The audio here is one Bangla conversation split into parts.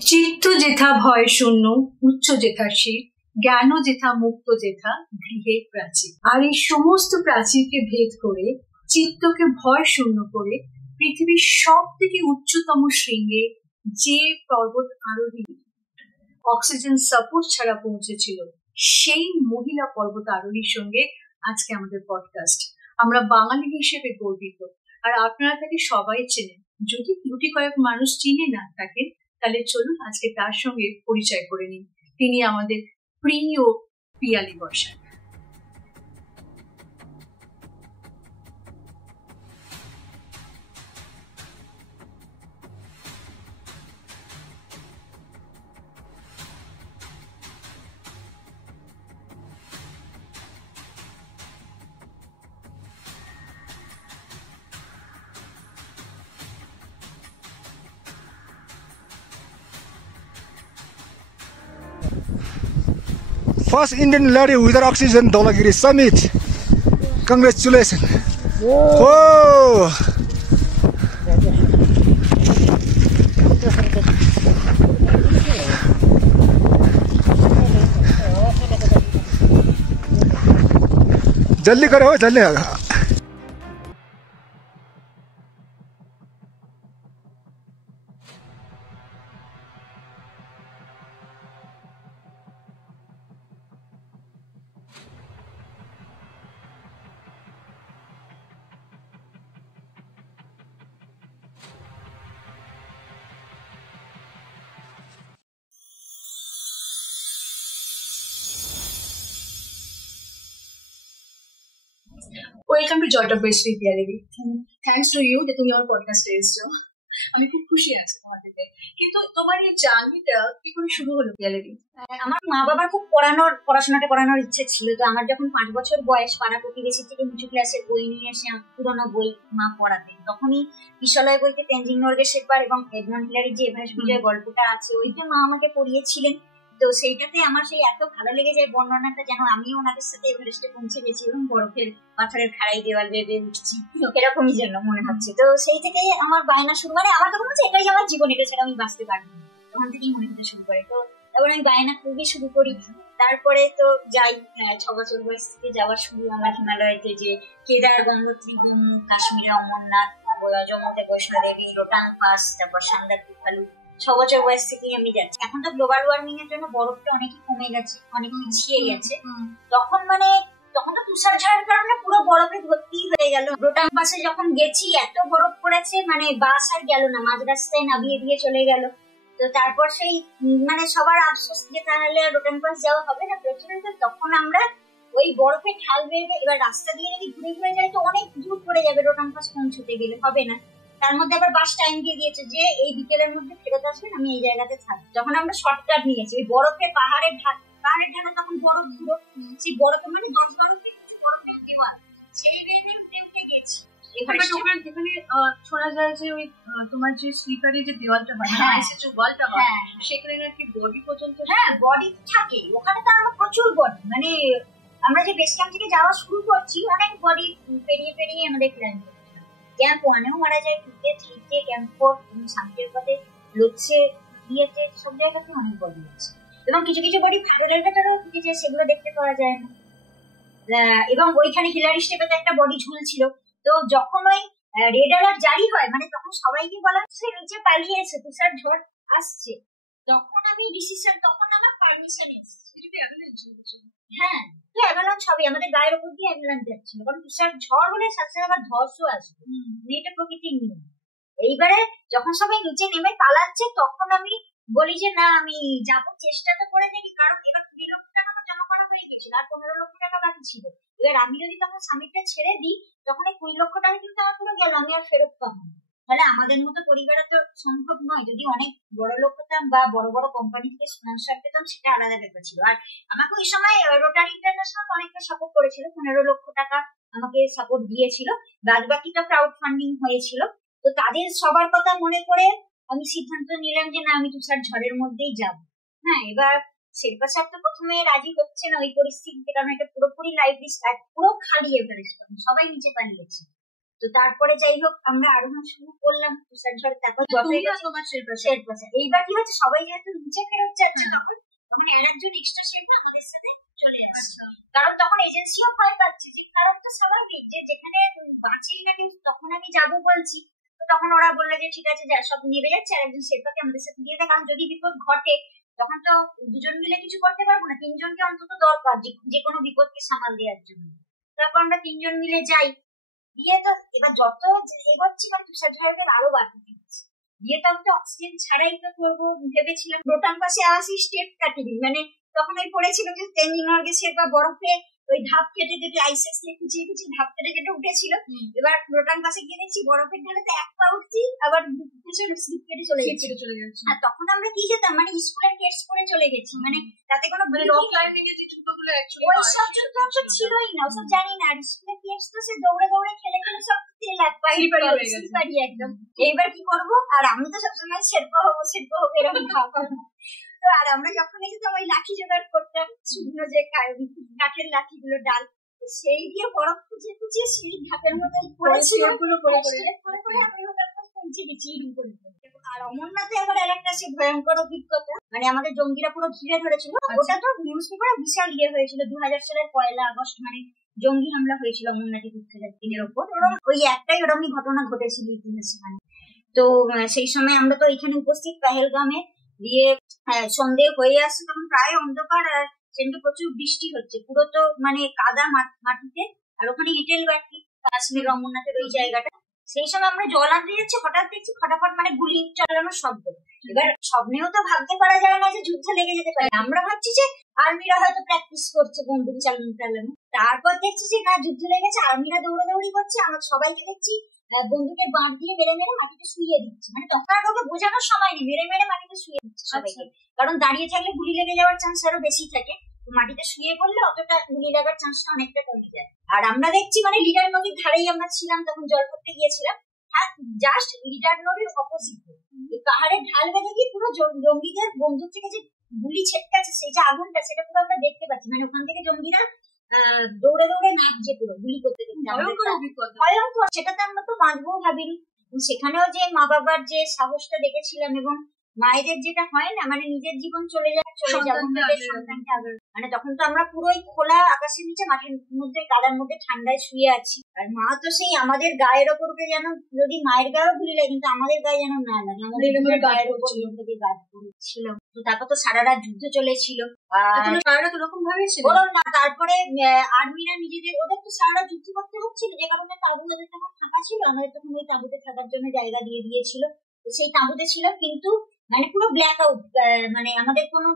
চিত্ত যেথা ভয় শূন্য, উচ্চ যেথা শীত, জ্ঞান যেথা মুক্ত যেথা, গৃহে প্রাচীর। আর এই সমস্ত প্রাচীরকে ভেদ করে, চিত্তকে ভয় শূন্য করে, পৃথিবীর সব থেকে উচ্চতম শৃঙ্গে যে পর্বত আরোহী অক্সিজেন সাপোর্ট ছাড়া পৌঁছেছিল, সেই মহিলা পর্বত আরোহীর সঙ্গে আজকে আমাদের পডকাস্ট। আমরা বাঙালি হিসেবে গর্বিত, আর আপনারা তাকে সবাই চেনেন। যদি দুটি কয়েক মানুষ চিনে না থাকেন, তাহলে চলুন আজকে তার সঙ্গে পরিচয় করে নিন। তিনি আমাদের প্রিয় পিয়ালি বর্ষা। First Indian lady without oxygen, Dhaulagiri summit. Congratulations. Whoa. जल्दी करो जल्दी। Welcome to joy of pastry Piyali. Thanks to you যে তুমি আমার পডকাস্টে এসছো। আমি খুব খুশি আছি তোমার থেকে। কিন্তু তোমার এই জার্নিটা কি করে শুরু হলো পিয়ালি? আমার মা বাবার খুব পড়াশোনাটা করানোর ইচ্ছে ছিল। তো আমার যখন 5 বছর বয়স, পাড়া প্রতিবেশী থেকে নিচু ক্লাসের বই নিয়ে এসে পুরোনো বই মা পড়াতেন। তখনই বিশ্বলয় বইতে তেনজিং নরগে শেখবার এবং এডমন্ড হিলারির যে এভারেস্ট বিজয় গল্পটা আছে, ওইটা মা আমাকে পড়িয়েছিলেন। তো সেইটাতে আমার সেই এত ভালো লেগে যায় বর্ণনাটা, যেন আমিও ওনাদের সাথে এভারেস্টে পৌঁছে গেছি এবং বরফের পাথরের খাড়াই দেওয়াল বেয়ে উঠছি, এরকমই যেন মনে হচ্ছে। তো সেই থেকে আমার বায়না শুরু, মানে আমার তখন হচ্ছে এটাই আমার জীবন, এটা ছাড়া আমি বাঁচতে পারবো না, তখন থেকেই মনে হতে শুরু করে। তো তারপরে আমি বায়না খুবই শুরু করি। তারপরে তো যাই, 6 বছর বয়স থেকে যাওয়া শুরু আমার হিমালয়তে, যে কেদার, গঙ্গোত্রী, কাশ্মীর, অমরনাথ, জম্মুতে বৈষ্ণোদেবী, রোটাং পাস, তারপর সান্দার কুফালু। 6 বছর বয়স থেকেই আমি যাচ্ছি। এখন তো গ্লোবাল ওয়ার্মিং এর জন্য বরফটা অনেকই কমে গেছে, অনেক পিছিয়ে গেছে। তখন তো তুষার ঝড়ের কারণে পুরো বরফে ভর্তি হয়ে গেল। রোটাং পাসে যখন গেছি এত বরফ পড়েছে, মানে বাস আর গেল না, মাঝ রাস্তায় নামিয়ে দিয়ে চলে গেল। তো তারপর সেই সবার আফসোস যে তাহলে রোটাং পাস যাওয়া হবে না প্রচন্ড। তখন আমরা ওই বরফে ঢাল বেয়ে, এবার রাস্তা দিয়ে যদি ঘুরে ঘুরে যাই তো অনেক দূর পড়ে যাবে রোটাং পাস পৌঁছতে গেলে, হবে না। তার মধ্যে আবার বাস টাইম দিয়ে দিয়েছে যে এই বিকেলের মধ্যে ফেরত আসবেন, আমি এই জায়গাতে থাকবো। যখন আমরা শর্টকাট নিয়েছি ওই বরফে, পাহাড়ের ঢালে তখন বরফ ধুলো, সেই বরফে 10-12 ফিট বরফের দেওয়াল, সেই বেয়ে উঠে গেছি। এখানে শোনা যায় যে ওই তোমার যে স্লিপারি যে দেওয়ালটা হয়, আইসের যে ওয়ালটা হয়, সেখানে নাকি বডি পর্যন্ত, বডি থাকে ওখানে। তো আমার প্রচুর বডি, আমরা যে বেস ক্যাম্প থেকে যাওয়া শুরু করছি, অনেক বডি পেরিয়ে আমাদের ক্লাইম্ব করতে হয়। ক্যাম্প 1-এও মারা যায়, 2-তে, 3-তে, ক্যাম্প 4, সামিটের পথে, লোকসে, ইয়েতে, সব জায়গাতে অনেক বডি আছে। এবং কিছু কিছু বডি ফেডারেলটারও থেকে যায়, সেগুলো দেখতে পাওয়া যায় না। এবং ওইখানে হিলারি স্টেপে একটা বডি ঝুলছিল। তো যখন ওই রেড অ্যালার্ট জারি হয়, তখন সবাইকে বলা হচ্ছে নিচে পালিয়েছে, তুষার ঝড় আসছে। তখন আমি ডিসিশন, তখন আমার পারমিশন এসেছে। হ্যাঁ, অ্যাভালাঞ্চ হবে, আমাদের গায়ের উপর দিয়ে অ্যাভালাঞ্চ যাচ্ছিল, কারণ তুষার ঝড় হলে সাথে আবার ধসও আসবে, এটা প্রকৃতির নিয়ম। এইবারে যখন সবাই নিচে নেমে পালাচ্ছে, তখন আমি বলি যে না, আমি যাবো, চেষ্টা তো করে দেখি, কারণ এবার 20 লক্ষ টাকা জমা করা হয়ে গেছিল, আর 15 লক্ষ টাকা বাকি ছিল। এবার আমি যদি তখন সামিটটা ছেড়ে দিই, তখন এই 20 লক্ষ টাকা কিন্তু আমার পুরো গেল, আমি আর ফেরত পাবো না। তাহলে আমাদের মতো পরিবারে তো সম্ভব নয়। যদি অনেক বড় লোক হতাম বা বড় বড় কোম্পানি থেকে স্পন্সর পেতাম, সেটা আলাদা ব্যাপার ছিল। আর আমাকে ওই সময় রোটারি ইন্টারন্যাশনাল অনেকটা সাপোর্ট করেছিল, 15 লক্ষ টাকা আমাকে সাপোর্ট দিয়েছিল, বাদ বাকিটা ক্রাউড ফান্ডিং হয়েছিল। তো তাদের সবার কথা মনে করে আমি সিদ্ধান্ত নিলাম যে না, আমি তুষার ঝড়ের মধ্যেই যাবো। এবার শেরপা স্যার তো প্রথমে রাজি হচ্ছে না ওই পরিস্থিতিতে, কারণ এটা পুরোপুরি লাইফ রিস্ক, পুরো খালি এভারেস্ট, সবাই নিচে পালিয়েছে। তো তারপরে যাই হোক আমরা আরোহণ শুরু করলাম তুষারঝড়ে। তারপর এইবার কি হচ্ছে, সবাই যেহেতু নিচে ফেরত যাচ্ছে তখন এর একজন এক্সট্রা শেরপা আমাদের সাথে চলে আসছে। কারণ তখন এজেন্সিও ভয় পাচ্ছে, যে কারণ তো স্বাভাবিক যে যেখানে বাঁচেই না কেউ, তখন আমি যাবো বলছি। তো তখন ওরা বললো যে ঠিক আছে যা, সব নেমে যাচ্ছে, আর একজন শেরপাকে আমাদের সাথে দিয়ে দেয়, কারণ যদি বিপদ ঘটে তখন তো দুজন মিলে কিছু করতে পারবো না, তিনজনকে অন্তত দরকার যে কোনো বিপদকে সামাল দেওয়ার জন্য। তারপর আমরা তিনজন মিলে যাই। দিয়ে তো এবার যত এগোচ্ছি মানে তুষারঝড় আরো বাড়তে থাকছে। দিয়ে তো আমি তো অক্সিজেন ছাড়াই তো করবো ভেবেছিলাম। রোটাং পাশে আসি স্টেপ কাটিনি, মানে তখন ওই পড়েছিল যে তেঞ্জিং নর্গে শেরপা বরফে ওই ধাপ কেটে কেটে আইসেক্স দিয়ে কুচিয়ে কুচিয়ে ধাপ কেটে কেটে উঠেছিল। এবার রোটাং পাশে গিয়ে দেখছি বরফের ঢালেতে এক পা উঠছি, আবার পিছনে স্লিপ কেটে চলে গেছে। আর তখন আমরা কি যেতাম, মানে স্কুলের কেটস পরে চলে গেছি, মানে তাতে কোনো রক ক্লাইম্বিং এর যে জুতোগুলো ওই সব জুতো তো ছিলই না, ওসব জানি না। আর স্কুলের কেটস তো সে দৌড়ে দৌড়ে খেলে খেলে সব তেল এক পাই স্লিপারি একদম। এইবার কি করবো, আর আমি তো সবসময় শেরপা হবো এরকম ভাবতাম। তো আর আমরা যখন যেতাম ওই লাঠি জোগাড় করতাম, শুকনো যে কাঠের লাঠিগুলো ডাল, সেই দিয়ে বরফ কুচিয়ে কুচিয়ে সেই ধাপের মতো পড়েছিল আমি ওটা পৌঁছে গেছি। আর অমরনাথে আবার আরেকটা সে ভয়ঙ্কর অভিজ্ঞতা, মানে আমাদের জঙ্গিরা পুরো ঘিরে ধরেছিল। ওটা তো নিউজ পেপারে বিশাল হয়েছিল 2000 সালের 1 আগস্ট, মানে জঙ্গি হামলা হয়েছিল অমরনাথী তীর্থযাত্রীদের ওপর। ওই একটাই ওরকমই ঘটনা ঘটেছিল ইতিহাসে। মানে তো সেই সময় আমরা তো এখানে উপস্থিত পেহেলগামে। দিয়ে সন্দেহ হয়ে আসছে, তখন প্রায় অন্ধকার, আর সেখানে প্রচুর বৃষ্টি হচ্ছে, পুরো তো মানে কাদা মাটিতে, আর ওখানে এঁটেল বাটি কাশ্মীর অমরনাথের ওই জায়গাটা। সেই সময় আমরা জল আনতে যাচ্ছি, হঠাৎ দেখছি ফটাফট মানে গুলি চালানোর শব্দ। এবার স্বপ্নেও তো ভাবতে পারা যায় না যে যুদ্ধ লেগে যেতে পারে। আমরা ভাবছি যে আর্মিরা হয়তো প্র্যাকটিস করছে বন্দুক চালানো। তারপর দেখছি যে না, যুদ্ধ লেগেছে, আর্মিরা দৌড়াদৌড়ি করছে, আমরা সবাইকে দেখছি বন্দুকের বাঁট দিয়ে মেরে মেরে মাটিতে শুইয়ে দিচ্ছে। মানে তখন আর ওকে বোঝানোর সময় নেই, মেরে মেরে মাটিতে শুয়ে দিচ্ছে সবাইকে। কারণ দাঁড়িয়ে থাকলে গুলি লেগে যাওয়ার চান্স আরো বেশি থাকে, মাটিতে শুয়ে পড়লে অতটা গুলি লাগার চান্সটা অনেকটা কমে যায়। আর আমরা দেখছি মানে লিডার নদীর ধারেই আমরা ছিলাম, তখন জল করতে গিয়েছিলাম, আর জাস্ট লিডার নদীর অপোজিট পাহাড়ের ঢাল বেঁধে গিয়ে পুরো জঙ্গিদের বন্দুক থেকে যে গুলি ছেটকাছে, সেই যে আগুনটা, সেটা পুরো আমরা দেখতে পাচ্ছি। মানে ওখান থেকে জঙ্গিরা দৌড়ে দৌড়ে নাচছে পুরো গুলি করতে করতে। ভয়ঙ্কর, সেটাতে আমরা তো বাঁচবো ভাবিনি। সেখানেও যে মা বাবার যে সাহসটা দেখেছিলাম, এবং মায়েদের যেটা হয় না, মানে নিজের জীবন চলে যাবে সন্তানটা, মানে তখন তো আমরা পুরোই খোলা আকাশের নিচে মাঠের মধ্যে কাদার মধ্যে ঠান্ডায় শুয়ে আছি। আর মা তো সেই আমাদের গায়ের ওপর উঠে, যেন যদি মায়ের গায়েও গুলি লাগে কিন্তু আমাদের গায়ে যেন না লাগে, আমাদের গায়ের ওপর ছিল। তো তারপর তো সারা রাত যুদ্ধ চলেছিল, না তারপরে আর্মিরা নিজেদের, ওদের তো সারা রাত যুদ্ধ করতে হচ্ছিল, যে কারণে তাঁবুদের তখন ফাঁকা ছিল, আমাদের তখন ওই তাঁবুতে থাকার জন্য জায়গা দিয়ে দিয়েছিল। সেই তাঁবুতে ছিল, কিন্তু মানে পুরো ব্ল্যাক আউট, মানে আমাদের কোনো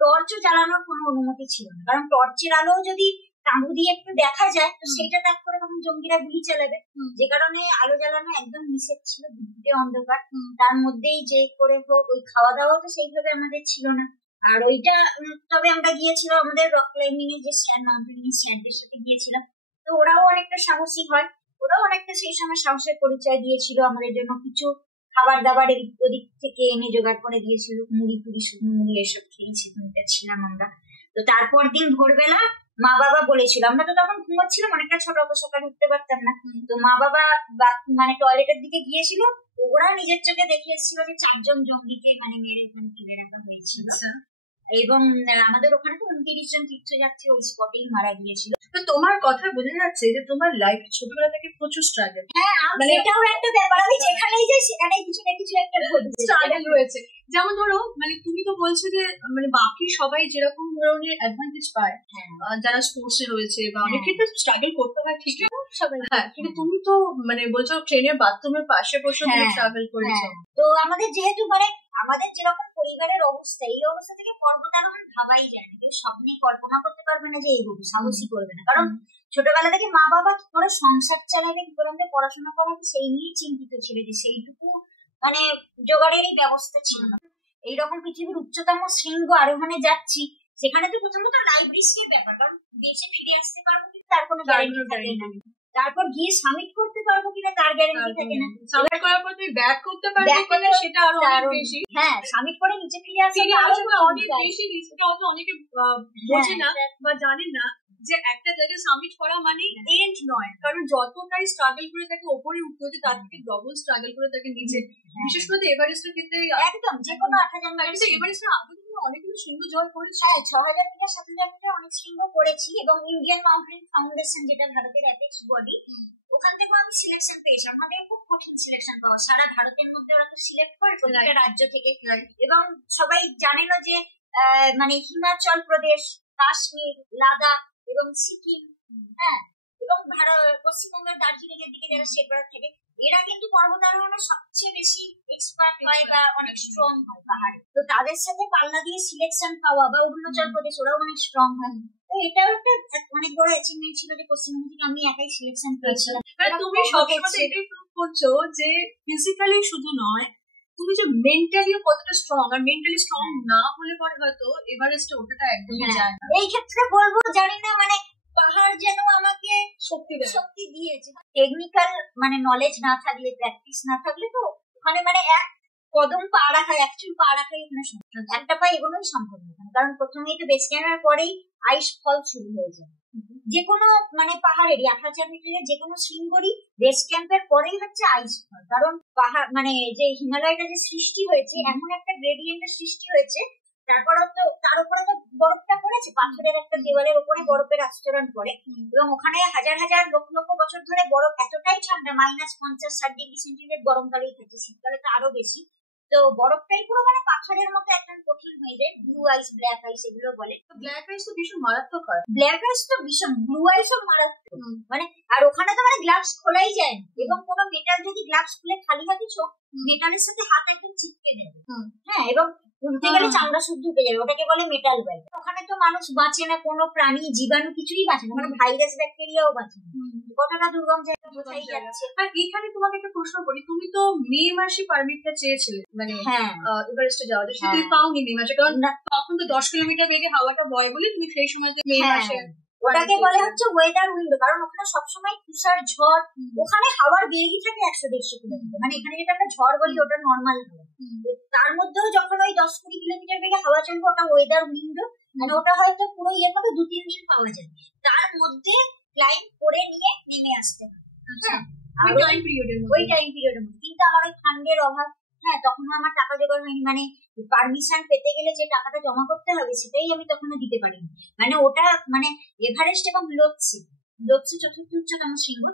টর্চও জ্বালানোর কোনো অনুমতি ছিল না, কারণ টর্চের আলো যদি তাঁবু দিয়ে একটু দেখা যায় তো সেইটা তাক করে তখন জঙ্গিরা গুলি চালাবে। যে কারণে আলো জ্বালানো একদম নিষেধ ছিল, দুপুরে অন্ধকার, তার মধ্যেই যে করে হোক ওই খাওয়া দাওয়া তো সেইভাবে আমাদের ছিল না। আর ওইটা তবে আমরা গিয়েছিলাম আমাদের রক ক্লাইম্বিং এর যে মাউন্টেনিং স্যান্ডের সাথে গিয়েছিলাম, তো ওরাও অনেকটা সাহসী হয়, ওরাও অনেকটা সেই সময় সাহসের পরিচয় দিয়েছিল, আমাদের জন্য কিছু খাবার দাবার ওদিক থেকে এনে জোগাড় করে দিয়েছিল, মুড়ি টুড়ি শুকনো মুড়ি এসব খেয়েছি, ছিলাম আমরা। তো তারপর দিন ভোরবেলা মা বাবা বলেছিল, আমরা তো তখন ঘুমাচ্ছিলাম, অনেকটা ছোট, অত সকালে উঠতে পারতাম না, তো মা বাবা মানে টয়লেটের দিকে গিয়েছিল, ওরা নিজের চোখে দেখে এসেছিল যে 4 জন জঙ্গিকে মানে মেরে ওখানে তুলে রাখা হয়েছিল। এবং আমাদের ওখানে তো 29 জন তীর্থযাত্রী ওই স্পটেই মারা গিয়েছিল। তো তোমার কথা বোঝা যাচ্ছে যে তোমার লাইফ ছোটবেলা থেকে প্রচুর স্ট্রাগল। হ্যাঁ, মানে এটাও একটা ব্যাপার, আমি যেখানেই যাই সেখানেই কিছু না কিছু একটা স্ট্রাগল রয়েছে। যেমন ধরো মানে তুমি তো বলছো যে মানে বাকি সবাই যেরকম ধরনের অ্যাডভান্টেজ পায়, যারা স্পোর্টসে রয়েছে বা অনেক ক্ষেত্রে স্ট্রাগল করতে হয় ঠিকই, হ্যাঁ, কিন্তু তুমি তো মানে বলছো ট্রেনের বাথরুমের পাশে বসে তুমি স্ট্রাগল করেছো। তো আমাদের যেহেতু মানে আমাদের যেরকম পরিবারের অবস্থা, এই অবস্থা থেকে পর্বতারোহণ ভাবাই যায় না, কেউ স্বপ্নে কল্পনা করতে পারবে না যে এইভাবে সাহসী করবে না, কারণ ছোটবেলা থেকে মা বাবা কি করে সংসার চালাবে, কি করে আমাদের পড়াশোনা করাবে সেই নিয়েই চিন্তিত ছিল, যে সেইটুকু মানে জোগাড়েরই ব্যবস্থা ছিল না। এইরকম পৃথিবীর উচ্চতম শৃঙ্গ আরোহণে যাচ্ছি, সেখানে তো প্রথমত লাইফ রিস্কের ব্যাপার, কারণ বেঁচে ফিরে আসতে পারবো কিন্তু তার কোনো গ্যারান্টি থাকে না, তারপর গিয়ে সাবমিট করতে পারবো কিনা তার গ্যারান্টি থাকে না, সাবমিট করার পর তুমি ব্যাক করতে পারবে কিনা সেটা আরো অনেক বেশি। হ্যাঁ, সাবমিট করে নিচে ফিরে আসলে অনেক বেশি রিস্ক, অনেকে বোঝে না বা জানে না যে একটা জায়গায় সাবমিট করা মানে এন্ড নয়, কারণ যতটাই স্ট্রাগল করে তাকে ওপরে উঠতে হতে তার থেকে ডবল স্ট্রাগল করে তাকে নিচে, বিশেষ করে এভারেস্টের ক্ষেত্রে একদম যে কোনো 8,000 মিটার এভারেস্টের আগে তুমি অনেকগুলো সিংহ জয় করেছো। হ্যাঁ, 6,000 মিটার 7,000 মিটার অনেক শৃঙ্গ করেছি, এবং ইন্ডিয়ান মাউন্টেন ফাউন্ডেশন যেটা ভারতের অ্যাপেক্স বডি, ওখান থেকে আমি সিলেকশন পেয়েছি। আমাদের খুব কঠিন সিলেকশন পাওয়া, সারা ভারতের মধ্যে ওরা তো সিলেক্ট করে প্রতিটা রাজ্য থেকে, এবং সবাই জানে না যে মানে হিমাচল প্রদেশ, কাশ্মীর, লাদাখ এবং সিকিম, হ্যাঁ, এবং পশ্চিমবঙ্গের দার্জিলিং এর দিকে যারা শেপার থেকে, এরা কিন্তু পর্বতারোহণে সবচেয়ে বেশি এক্সপার্ট হয় বা অনেক স্ট্রং হয় পাহাড়ে। তো তাদের সাথে পাল্লা দিয়ে সিলেকশন পাওয়া, বা অরুণাচল প্রদেশ ওরাও অনেক স্ট্রং হয়। তো এটাও একটা অনেক বড় অ্যাচিভমেন্ট ছিল যে পশ্চিমবঙ্গ থেকে আমি একাই সিলেকশন পেয়েছিলাম। তুমি সবসময় এটাই প্রুভ করছো যে ফিজিক্যালি শুধু নয়, তুমি যে মেন্টালিও কতটা স্ট্রং, আর মেন্টালি স্ট্রং না হলে পরে হয়তো এভারেস্টে ওঠাটা একদমই যায় না। এই ক্ষেত্রে বলবো, জানি না মানে পাহাড় যেন আমাকে শক্তি দিয়েছে। টেকনিক্যাল মানে নলেজ না থাকলে, প্র্যাকটিস না থাকলে তো ওখানে মানে এক কদম পা রাখা, অ্যাকচুয়ালি পা রাখাই ওখানে সম্ভব, একটা পা এগোনোই সম্ভব না। কারণ প্রথমেই তো বেস ক্যাম্পের পরেই আইস ফল শুরু হয়ে যায়। যে কোনো মানে পাহাড়েরই 8,000 মিটারের যে কোনো শৃঙ্গরই বেস ক্যাম্পের পরেই হচ্ছে আইস ফল। কারণ পাহাড় মানে যে হিমালয়টা যে সৃষ্টি হয়েছে, এমন একটা গ্রেডিয়েন্টের সৃষ্টি হয়েছে, তারপরে তো তার উপরে তো বরফটা পড়েছে, পাথরের একটা দেওয়ালের উপরে বরফের আস্তরণ পড়ে, এবং ওখানে হাজার হাজার লক্ষ লক্ষ বছর ধরে বরফ এতটাই ঠান্ডা, -50-60 ডিগ্রি সেন্টিগ্রেড গরমকালেই থাকে, শীতকালে তো আরো বেশি। তো বরফটাই পুরো মানে পাথরের মতো একদম কঠিন হয়ে যায়। ব্লু আইস, ব্ল্যাক আইস এগুলো বলে। ব্ল্যাক আইস তো ভীষণ মারাত্মক হয়। ব্ল্যাক আইস তো ভীষণ, ব্লু আইসও মারাত্মক। মানে আর ওখানে তো মানে গ্লাভস খোলাই যায় না, এবং কোনো মেটাল যদি গ্লাভস খুলে খালি হাতে চোখ, মেটালের সাথে হাত একদম চিপকে যাবে। হ্যাঁ, এবং উল্টে গেলে চামড়া শুদ্ধ উঠে যাবে, ওটাকে বলে মেটাল বেল্ট। ওখানে তো মানুষ বাঁচে না, কোনো প্রাণী জীবাণু কিছুই বাঁচে না, মানে ভাইরাস ব্যাকটেরিয়াও বাঁচে না। কতটা দুর্গম জায়গা বোঝাই যাচ্ছে। আর এখানে তোমাকে একটা প্রশ্ন করি, তুমি তো মে মাসে পারমিটটা চেয়েছিলে মানে এভারেস্টে যাওয়ার, সেটা তুমি পাওনি মে মাসে, কারণ তখন তো 10 কিলোমিটার বেগে হাওয়াটা বয় বলে তুমি সেই সময় মে মাসে। ওটাকে বলে হচ্ছে ওয়েদার উইন্ডো, কারণ ওখানে সবসময় তুষার ঝড়, ওখানে হাওয়ার বেগই থাকে 100-150 কিলোমিটার, মানে এখানে যেটা আমরা ঝড় বলি ওটা নর্মাল হাওয়া। তার মধ্যেও যখন ওই 10-20 কিলোমিটার বেগে হাওয়া চলবে, ওটা ওয়েদার উইন্ডো, মানে ওটা হয়তো পুরো ইয়ের মধ্যে 2-3 দিন পাওয়া যায়, তার মধ্যে ক্লাইম্ব করে নিয়ে নেমে আসতে হবে। ওই টাইম পিরিয়ডের মধ্যে। কিন্তু আমার ওই ফান্ডের অভাব, হ্যাঁ, তখন আমার টাকা জোগাড় হয়নি, মানে পারমিশন পেতে গেলে যে টাকাটা জমা করতে হবে সেটাই আমি তখনও দিতে পারিনি। মানে ওটা মানে এভারেস্ট এবং লোৎসে চতুর্থ উচ্চতম শৃঙ্গ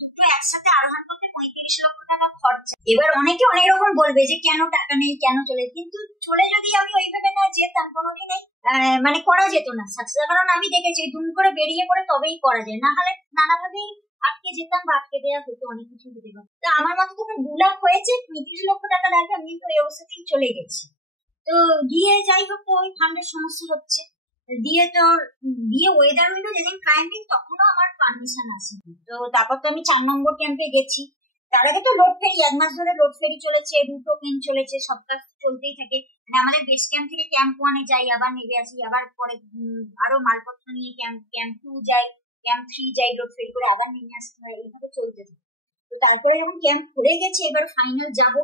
দুটো একসাথে আরোহণ করতে 35 লক্ষ টাকা খরচা। এবার অনেকে অনেক রকম বলবে যে কেন টাকা নেই, কেন চলে, কিন্তু চলে যদি আমি ওইভাবে না যেতাম কোনোদিনই মানে করা যেত না সাকসেস। কারণ আমি দেখেছি দুম করে বেরিয়ে পড়ে তবেই করা যায়, না হলে নানাভাবেই আটকে যেতাম বা আটকে দেওয়া হতো, অনেক কিছু হতে পারত। তো আমার মতো তো 2 লাখ হয়েছে, 35 লক্ষ টাকা লাগবে, আমি কিন্তু এই অবস্থাতেই চলে গেছি। তো গিয়ে যাই হোক, তো ওই ফান্ডের সমস্যা হচ্ছে, দিয়ে ওয়েদার উইন্ডো যেদিন ক্লাইম্বিং তখনও আমার পারমিশন আসেনি। তো তারপর তো আমি 4 নম্বর ক্যাম্পে গেছি। তার আগে তো লোড ফেরি, 1 মাস ধরে লোড ফেরি চলেছে, রুটো কেন চলেছে, সব কাজ চলতেই থাকে। মানে আমাদের বেস ক্যাম্প থেকে ক্যাম্প 1-এ যাই, আবার নেমে আসি, আবার পরে আরো মালপত্র নিয়ে ক্যাম্প 2 যাই, ক্যাম্প 3 যাই, লোড ফেরি করে আবার নেমে আসতে হয়, এইভাবে চলতে থাকে। তো তারপরে যখন ক্যাম্প করে গেছি, এবার ফাইনাল যাবো,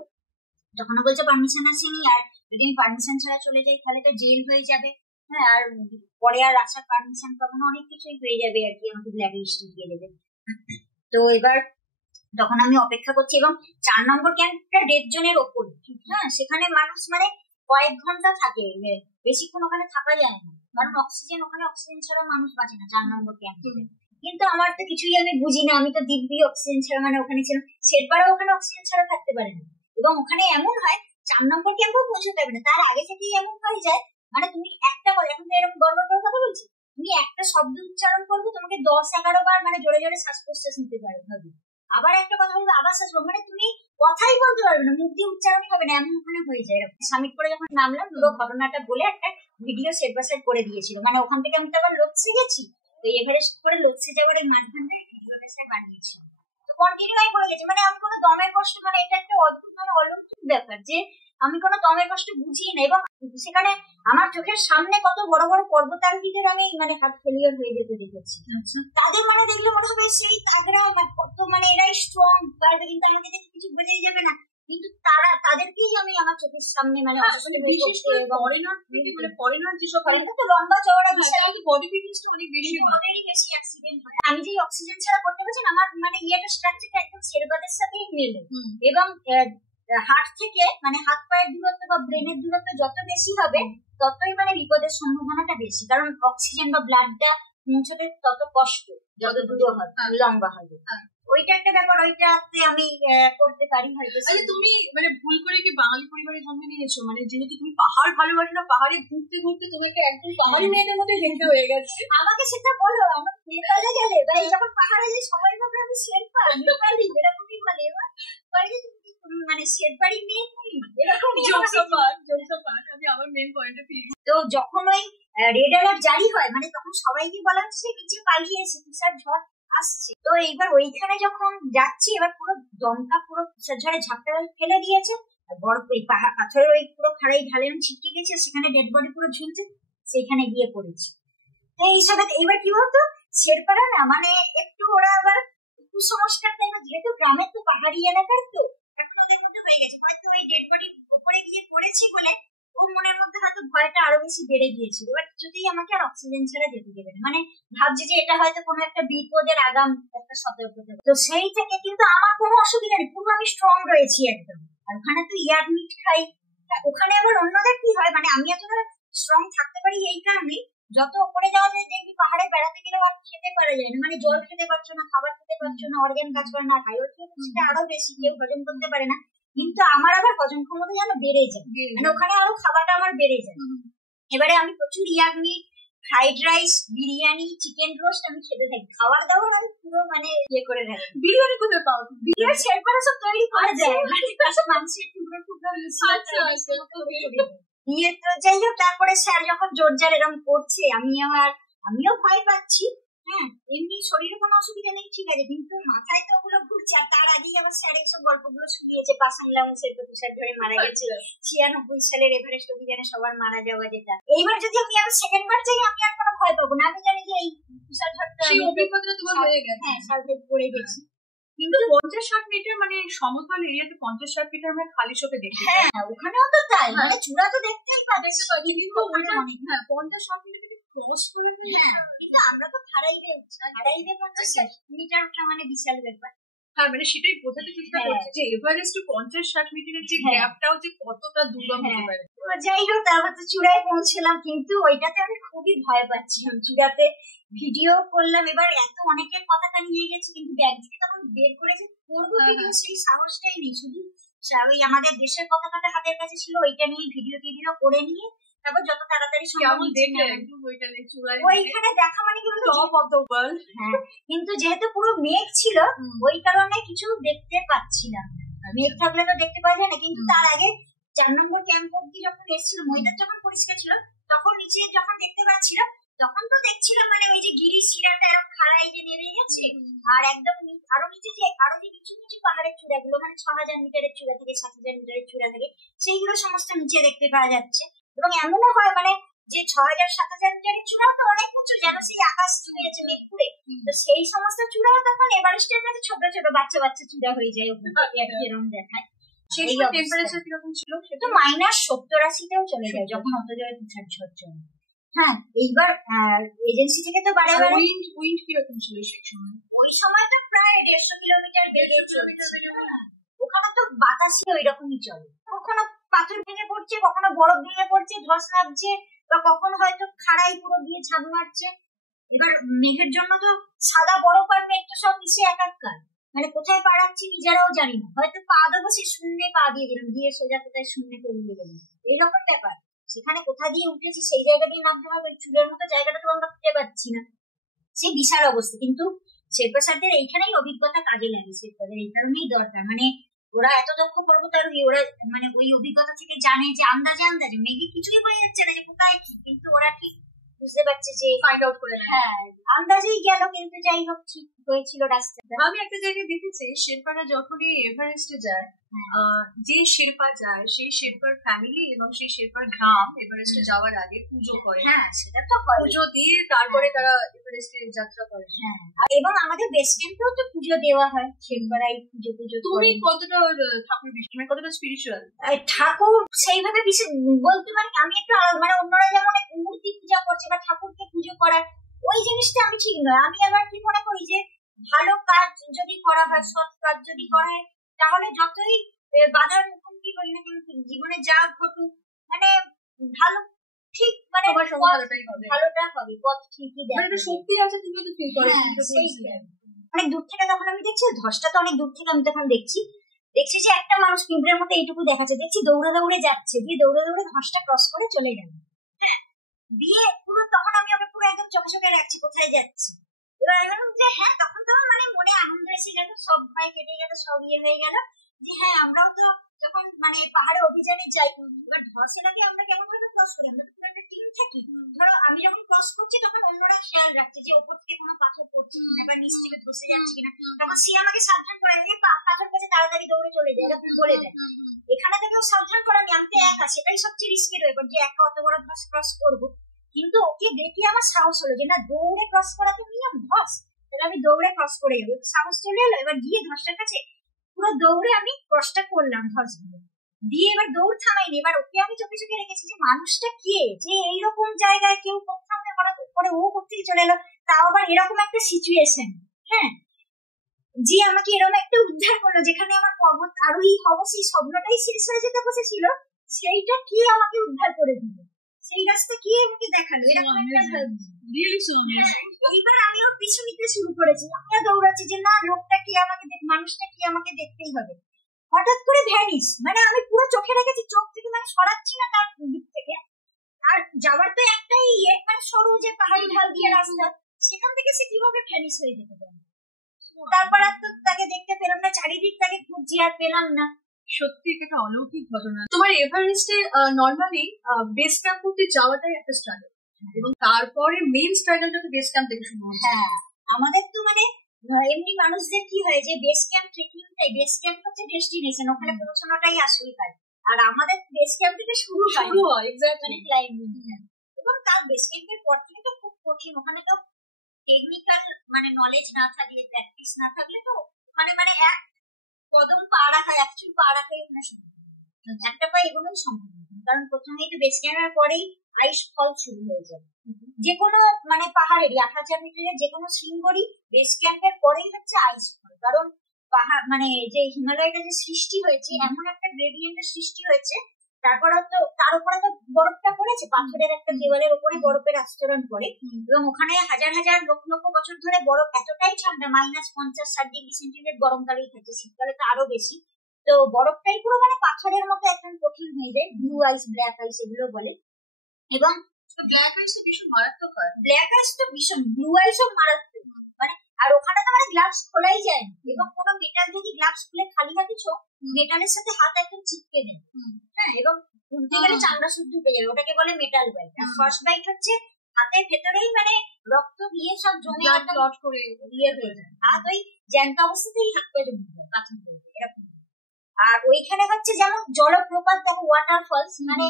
তখন বলছে পারমিশন আসেনি, আর যদি আমি পারমিশন ছাড়া চলে যাই তাহলে তো জেল হয়ে যাবে। হ্যাঁ, আর পরে আর আসার পারমিশন পাবো না, অনেক কিছুই হয়ে যাবে আর কি, আমাকে ব্ল্যাক লিস্টে দিয়ে দেবে। তো এবার তখন আমি অপেক্ষা করছি, এবং 4 নম্বর ক্যাম্পটা 1.5 জনের ওপর। হ্যাঁ, সেখানে মানুষ মানে কয়েক ঘন্টা থাকে, বেশিক্ষণ ওখানে থাকা যায় না, কারণ ওখানে অক্সিজেন ছাড়া মানুষ বাঁচে না 4 নম্বর ক্যাম্পে। কিন্তু আমার তো কিছুই আমি বুঝি না, আমি তো দিব্যি অক্সিজেন ছাড়া, মানে ওখানে ছিলাম, শেরপারা ওখানে অক্সিজেন ছাড়া থাকতে পারে না। এবং ওখানে এমন হয় 4 নম্বর ক্যাম্পও পৌঁছতে হবে না, তার আগে থেকেই এমন হয়ে যায়, মানে তুমি একটা বলে, এখন তো এরকম গড়বড় করে কথা বলছি, তুমি একটা শব্দ উচ্চারণ করবে, তোমাকে 10-11 বার মানে জোরে জোরে শ্বাস প্রশ্বাস নিতে হবে, আবার একটা কথা বলবে, আবার শ্বাস, মানে তুমি কথাই বলতে পারবে না, মুখ দিয়ে উচ্চারণই হবে না, এমন ওখানে হয়ে যায়। সাবমিট করে যখন নামলাম, পুরো ঘটনাটা বলে একটা ভিডিও সেট বাই সেট করে দিয়েছিল। মানে ওখান থেকে আমি তো আবার লোৎসে গেছি, তো এভারেস্ট করে লোৎসে যাওয়ার এই মাঝখানটা ভিডিওটা সে বানিয়েছিল, তো কন্টিনিউ আমি করে গেছি। মানে আমি কোনো দমের কষ্ট, মানে এটা একটা অদ্ভুত মানে অলৌকিক ব্যাপার যে আমি কোনো দমের কষ্ট বুঝি না, এবং সেখানে আমার চোখের সামনে কত বড় বড় পর্বতারোহীদের আমি মানে হাত ফেলিয়ার হয়ে যেতে দেখেছি। তাদের মানে দেখলে মনে হবে সেই তাগড়া কত, মানে এরাই স্ট্রং পারবে, কিন্তু আমাকে দেখে কিছু বোঝাই যাবে না, কিন্তু তাদেরকেই আমি আমার চোখের সামনে মানে বিশেষ করে ফরেনার যেসব তো লম্বা চওড়া বিশাল বডি ফিটনেসটা অনেক বেশি হয়, ওদেরই বেশি অ্যাক্সিডেন্ট হয়। আমি যে অক্সিজেন ছাড়া করতে পারছি না, আমার মানে ইয়েটা স্ট্রাকচারটা একদম শেরবাদের সাথেই মেলে, এবং হার্ট থেকে মানে হাত পায়ের দূরত্ব বা ব্রেনের দূরত্ব যত বেশি হবে ততই মানে বিপদের সম্ভাবনাটা বেশি, কারণ অক্সিজেন বা ব্লাডটা পৌঁছতে তত কষ্ট যত দূর হবে লম্বা হবে। ওইটা একটা ব্যাপার, ওইটাতে আমি করতে পারি হয়তো। আচ্ছা, তুমি মানে ভুল করে কি বাঙালি পরিবারে জন্ম নিয়েছো? মানে যেহেতু তুমি পাহাড় ভালোবাসো না, পাহাড়ে ঘুরতে ঘুরতে তোমাকে একদম পাহাড়ি মেয়েদের মধ্যে দেখতে হয়ে গেছে। আমাকে সেটা বলো, আমার নেপালে গেলে বা যখন পাহাড়ে যে সবাই ভাবে আমি শেরপা নেপালি এরকমই বলে, মানে শেরপাড়ি মেয়ে এরকম। আমি আমার মেন পয়েন্টে ফিরি। তো যখন ওই রেড অ্যালার্ট জারি হয় মানে তখন সবাইকে বলা হচ্ছে নিচে পালিয়ে এসে তুষার ঝড় আসছে। তো এইবার ওইখানে যখন যাচ্ছি, এবার পুরো দমকা পুরো তুষার ঝড়ে ঝাপটা ফেলে দিয়েছে, বরফ এই পাথরের ওই পুরো খাড়াই ঢালেন ছিটকে গেছে, সেখানে ডেড বডি পুরো ঝুলছে, সেখানে গিয়ে পড়েছে। তো এইসব এইবার কি বলতো শেরপাড়া না মানে একটু ওরা আবার কুসংস্কার টাইপের, যেহেতু গ্রামের তো পাহাড়ি এলাকার তো এখন ওদের মধ্যে হয়ে গেছে, হয়তো ওই ডেড বডি উপরে গিয়ে পড়েছি বলে ওর মনের মধ্যে হয়তো ভয়টা আরো বেশি বেড়ে গিয়েছিল। এবার যদি আমাকে আর অক্সিজেন ছাড়া যেতে দেবে না, মানে ভাবছি যে এটা হয়তো কোনো একটা বিপদের আগাম একটা সতর্কতা। তো সেই থেকে কিন্তু আমার কোনো অসুবিধা নেই, পুরো আমি স্ট্রং রয়েছি একদম। আর ওখানে তো ইয়ার মিট খাই, ওখানে আবার অন্যদের কি হয় মানে আমি এতটা স্ট্রং থাকতে পারি এই কারণে, যত উপরে যাওয়া যায় দেখবি পাহাড়ে বেড়াতে গেলে আর খেতে পারা যায় না, মানে জল খেতে পারছো না, খাবার খেতে পারছো না, অর্গান কাজ করে না, হাই সেটা আরো বেশি কেউ হজম করতে পারে না। কিন্তু আমার আবার হজম ক্ষমতা যেন বেড়ে যায়, মানে ওখানে আরো খাবারটা আমার বেড়ে যায়। এবারে আমি প্রচুর ইয়ার meat, fried rice, biryani, chicken roast আমি খেতে থাকি, খাবার দাবার আমি পুরো মানে ইয়ে করে রাখি। বিরিয়ানি কোথায় পাও? বিরিয়ানি শেরপাড়া সব তৈরি করা যায়, মানে মাংসের টুকরো টুকরো নিয়ে। তো যাই হোক, তারপরে স্যার যখন জোর জার এরকম করছে আমিও ভয় পাচ্ছি। হ্যাঁ, এমনি শরীরে কোনো অসুবিধা নেই ঠিক আছে, কিন্তু মাথায় তো ওগুলো ঘুরছে। আর তার আগেই আবার স্যার এইসব গল্পগুলো শুনিয়েছে, পাসাংলাম তুষার ঝড়ে মারা গেছে 96 সালের এভারেস্ট অভিযানে সবার মারা যাওয়া যেটা। এইবার যদি আমি আবার সেকেন্ড বার যাই আমি আর কোনো ভয় পাবো না, আমি জানি যে এই তুষার ঝড়টা সেই অভিজ্ঞতাটা তোমার হয়ে গেছে। হ্যাঁ, সার্ভাইভ করে গেছি। কিন্তু 50-60 মিটার মানে সমতল এরিয়াতে 50-60 মিটার আমরা খালি চোখে দেখি। হ্যাঁ, ওখানেও তো তাই, মানে চূড়া তো দেখতেই পাবে, কিন্তু ওখানে অনেক 50-60 মিটার ক্রস করে ফেলে। কিন্তু আমরা তো হারাইবে 50 মিটার ওঠা মানে বিশাল ব্যাপার। হ্যাঁ, মানে সেটাই বোঝাতে চেষ্টা করছি যে এভারেস্ট 50-60 মিটারের যে গ্যাপটাও যে কতটা দুর্গম হতে পারে। যাই হোক, তারপর তো চূড়ায় পৌঁছলাম, কিন্তু ওইটাতে আমি খুবই ভয় পাচ্ছিলাম। চূড়াতে ভিডিও করলাম, এবার এত অনেকের পতাকা নিয়ে গেছি, কিন্তু ব্যাগ থেকে তখন বের করেছে করবো ভিডিও সেই সাহসটাই নেই। শুধু ওই আমাদের দেশের পতাকাটা হাতের কাছে ছিল, ওইটা নিয়ে ভিডিও করে নিয়ে তারপর যত তাড়াতাড়ি সম্ভব ওইখানে দেখা মানে কি হ্যাঁ, কিন্তু যেহেতু পুরো মেঘ ছিল ওই কারণে কিছু দেখতে পাচ্ছিলাম। মেঘ থাকলে তো দেখতে পাওয়া যায় না। কিন্তু তার আগে 4 নম্বর ক্যাম্প অব্দি যখন এসেছিল, ময়দান যখন পরিষ্কার ছিল, তখন নিচে যখন দেখতে পাচ্ছিলাম, তখন তো দেখছিলাম মানে ওই যে গিরি শিরাটা এরকম খাড়াই যে নেমে গেছে, আর একদম আরো নিচে যে নিচু নিচু পাহাড়ের চূড়াগুলো, মানে 6000 মিটারের চূড়া থেকে 7000 মিটারের চূড়া থেকে, সেইগুলো সমস্ত নিচে দেখতে পাওয়া যাচ্ছে। এবং এমনও হয় মানে যে 6000-7000 মিটারের চূড়াও তো অনেক উঁচু, যেন সেই আকাশ ছুঁয়েছে মেঘ ঘুরে। তো সেই সমস্ত চূড়াও তখন এভারেস্টের কাছে ছোট ছোট বাচ্চা চূড়া হয়ে যায়, এরকম দেখায়। সেই টেম্পারেচার কিরকম ছিল? সেটা -70-80-তেও চলে যায় যখন অত জায়গায় তুষার ঝড় চলে। হ্যাঁ, এইবার এজেন্সি থেকে তো বারে বারে উইন্ড কিরকম ছিল সেই সময়? ওই সময় তো প্রায় 150 কিলোমিটার বেগে চলছে। ওখানে তো বাতাসই ওই রকমই চলে, কখনো পাথর ভেঙে পড়ছে, কখনো বরফ ভেঙে পড়ছে, ধস নামছে, বা কখনো হয়তো খাড়াই পুরো দিয়ে ঝাঁপ মারছে। এবার মেঘের জন্য তো সাদা বরফ আর মেঘ তো সব মিশে একাকার, মানে কোথায় পা রাখছি নিজেরাও জানি না, হয়তো পা দেবো সে শূন্যে পা দিয়ে গেলাম, দিয়ে সোজা কোথায় শূন্যে তলিয়ে গেলাম, এইরকম ব্যাপার। সেখানে কোথা দিয়ে উঠেছি সেই জায়গা দিয়ে নামতে হবে, চুলের মতো জায়গাটা তো আমরা খুঁজে পাচ্ছি না, সে বিশাল অবস্থা। কিন্তু শেরপা স্যারদের এইখানেই অভিজ্ঞতা কাজে লাগে, শেরপাদের এই কারণেই দরকার, মানে ওরা এত দক্ষ পর্বতারোহী, ওরা মানে ওই অভিজ্ঞতা থেকে জানে যে আন্দাজে মেঘে কিছুই বোঝা যাচ্ছে না যে কোথায় কি, কিন্তু ওরা ঠিক বুঝতে পারছে যে ফাইন্ড আউট করে নেয়। হ্যাঁ আন্দাজেই গেল, কিন্তু যাই হোক ঠিক হয়েছিল রাস্তাটা। আমি একটা জায়গায় দেখেছি শেরপারা যখনই এভারেস্টে যায়, যে শেরপা যায় সেই শেরপার ফ্যামিলি এবং সেই শেরপার গ্রাম এভারেস্টে যাওয়ার আগে পুজো করে। হ্যাঁ সেটা তো হয়। পুজো দিয়ে তারপরে তারা এভারেস্টে যাত্রা করে। হ্যাঁ এবং আমাদের বেস ক্যাম্পেও তো পুজো দেওয়া হয়, শেরপাড়ায় পুজো তুমি কতটা ঠাকুর বিশ্বাস, মানে কতটা স্পিরিচুয়াল? ঠাকুর সেইভাবে বিশেষ বলতে পারি আমি একটু মানে অন্যরা যেমন মূর্তি পূজা করছে বা ঠাকুরকে পুজো করার ওই জিনিসটা আমি ঠিক নয়। আমি আবার কি মনে করি যে ভালো কাজ যদি করা হয়, সৎ কাজ যদি করা হয়, তাহলে যতই বাধার মুখোমুখি করি না কিন্তু জীবনে যা ঘটুক মানে ভালো ঠিক মানে ভালোটা হবে, পথ ঠিকই দেয়। শক্তি আছে, তুমি তো ফিল করো। অনেক দূর থেকে তখন আমি দেখছি ধসটা তো অনেক দূর থেকে আমি তখন দেখছি যে একটা মানুষ পিঁপড়ের মতো এইটুকু দেখাচ্ছে, দেখছি দৌড়ে দৌড়ে যাচ্ছে, দিয়ে দৌড়ে দৌড়ে ধসটা ক্রস করে চলে গেল। দিয়ে পুরো তখন আমি ওকে পুরো একদম চোখে চোখে রাখছি কোথায় যাচ্ছি। এবার আমি বললাম যে হ্যাঁ, তখন তো মানে মনে আনন্দ এসে গেল, সব ভয় কেটে গেল, সব ইয়ে হয়ে গেল যে হ্যাঁ আমরাও তো যখন মানে পাহাড়ে অভিযানে যাই, এবার ধস এলাকে আমরা কেমন ভাবে ক্রস করি, আমরা তো পুরো একটা টিম থাকি। ধরো আমি যখন ক্রস করছি তখন অন্যরা খেয়াল রাখছে যে ওপর থেকে কোনো পাথর পড়ছে কিনা বা নিচ থেকে ধসে যাচ্ছে কিনা, তখন সে আমাকে সাবধান করে যে পাথর কাছে তাড়াতাড়ি দৌড়ে চলে যায়, এরকম বলে দেয়। এখানে তো কেউ সাবধান করা নেই, আমি তো একা, সেটাই সবচেয়ে রিস্কের ব্যাপার যে একা অত বড় ধস ক্রস করবো। কিন্তু ওকে দেখে আমার সাহস হলো যে না দৌড়ে ক্রস করা তো নিয়ম, ধস, তাহলে আমি দৌড়ে ক্রস করে যাবো, সাহস চলে এলো। এবার গিয়ে ধসটার কাছে পুরো দৌড়ে আমি ক্রসটা করলাম ধসগুলো দিয়ে, এবার দৌড় থামাইনি। এবার ওকে আমি চোখে চোখে রেখেছি যে মানুষটা কে, যে এইরকম জায়গায় কেউ কোথাও হঠাৎ করে ও কোথেকে চলে এলো, তাও আবার এরকম একটা সিচুয়েশন, হ্যাঁ, যে আমাকে এরকম একটা উদ্ধার করলো যেখানে আমার পর্বত আরোহী হবো সেই স্বপ্নটাই শেষ হয়ে যেতে বসেছিল, সেইটা কি আমাকে উদ্ধার করে দিল, সেই রাস্তা কি আমাকে দেখালো, এরকম একটা। এইবার আমি ওর পিছু নিতে শুরু করেছি, আমিও দৌড়াচ্ছি যে না লোকটা কি আমাকে মানুষটা কি আমাকে দেখতেই হবে। হঠাৎ করে ভ্যানিস, মানে আমি পুরো চোখে রেখেছি, চোখ থেকে মানে সরাচ্ছি না তার দিক থেকে। আর যাওয়ার তো একটাই ইয়ে মানে সরু যে পাহাড়ি ঢাল দিয়ে রাস্তা, সেখান থেকে সে কিভাবে ভ্যানিস হয়ে যেতে পারে। তারপর আর তো তাকে দেখতে পেলাম না, চারিদিক তাকে খুঁজছি আর পেলাম না। সত্যি একটা অলৌকিক ঘটনা। তোমার এভারেস্টে নর্মালি বেস ক্যাম্প করতে যাওয়াটাই একটা স্ট্রাগল, এবং তারপরে মেইন স্ট্রাগলটা তো বেস ক্যাম্প থেকে শুরু হয়। হ্যাঁ আমাদের তো মানে এমনি মানুষদের কি হয় যে বেস ক্যাম্প ট্রেকিংটাই, বেস ক্যাম্প হচ্ছে ডেস্টিনেশন, ওখানে পৌঁছানোটাই আসল কাজ। আর আমাদের বেস ক্যাম্প থেকে শুরু হয় এক্স্যাক্টলি ক্লাইম্বিং। এবং তার বেস ক্যাম্পের পর থেকে তো খুব কঠিন, ওখানে তো টেকনিক্যাল মানে নলেজ না থাকলে, প্র্যাকটিস না থাকলে তো ওখানে মানে এক কদম পা রাখা, অ্যাকচুয়াল পা রাখাই ওখানে সম্ভব, একটা পা এগোনোই সম্ভব না। কারণ প্রথমেই তো বেস ক্যাম্পের পরেই আইস ফল শুরু হয়ে যায়। যে কোনো মানে পাহাড়েরই 8000 মিটারের যে কোনো শৃঙ্গরই বেস ক্যাম্পের পরেই হচ্ছে আইস ফল। কারণ পাহাড় মানে যে হিমালয়টা যে সৃষ্টি হয়েছে, এমন একটা গ্রেডিয়েন্টের সৃষ্টি হয়েছে, তারপর তো তার উপরে তো বরফটা পড়েছে, পাথরের একটা দেওয়ালের উপরে বরফের আস্তরণ পড়ে, এবং ওখানে হাজার হাজার লক্ষ লক্ষ বছর ধরে বরফ এতটাই ঠান্ডা, -50-60°C গরমকালেই থাকে, শীতকালে তো আরো বেশি। তো বরফটাই পুরো মানে পাথরের মতো একদম কঠিন হয়ে যায়, ব্লু আইস, ব্ল্যাক আইস এগুলো বলে। এবং ব্ল্যাক আইস তো ভীষণ মারাত্মক হয়, ব্ল্যাক আইস তো ভীষণ, ব্লু আইসও মারাত্মক মানে। আর ওখানে তো মানে গ্লাভস খোলাই যায় না, এবং কোনো মেটাল যদি গ্লাভস খুলে খালি হাতে ছো, মেটালের সাথে হাত একদম চিপকে দেয়, হ্যাঁ, এবং উল্টে গেলে চামড়া শুদ্ধ উঠে যাবে, ওটাকে বলে মেটাল বাইট। আর ফার্স্ট বাইট হচ্ছে হাতের ভেতরেই মানে রক্ত দিয়ে সব জমে লট করে ইয়ে হয়ে যায়, হাত ওই জ্যান্ত অবস্থাতেই হাত পে জমে যায়, পাথর এরকম। আর ওইখানে হচ্ছে যেমন জলপ্রপাত, দেখো ওয়াটারফলস, মানে